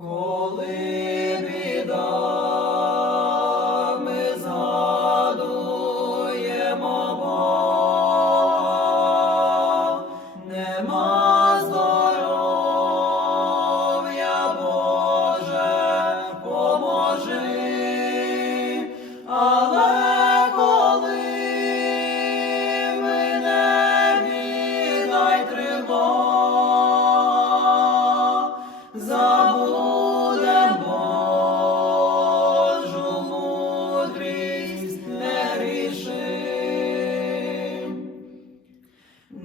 Коли біда, ми згадуємо Бога, нема здоров'я, Боже, поможи.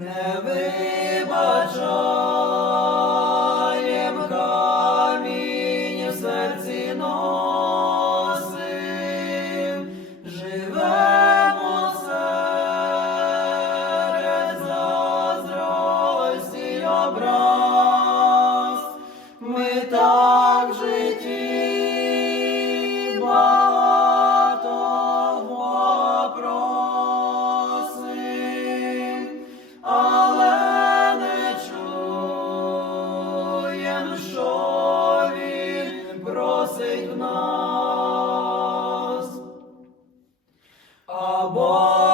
не вибачай. просить в нас. Або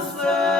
Master.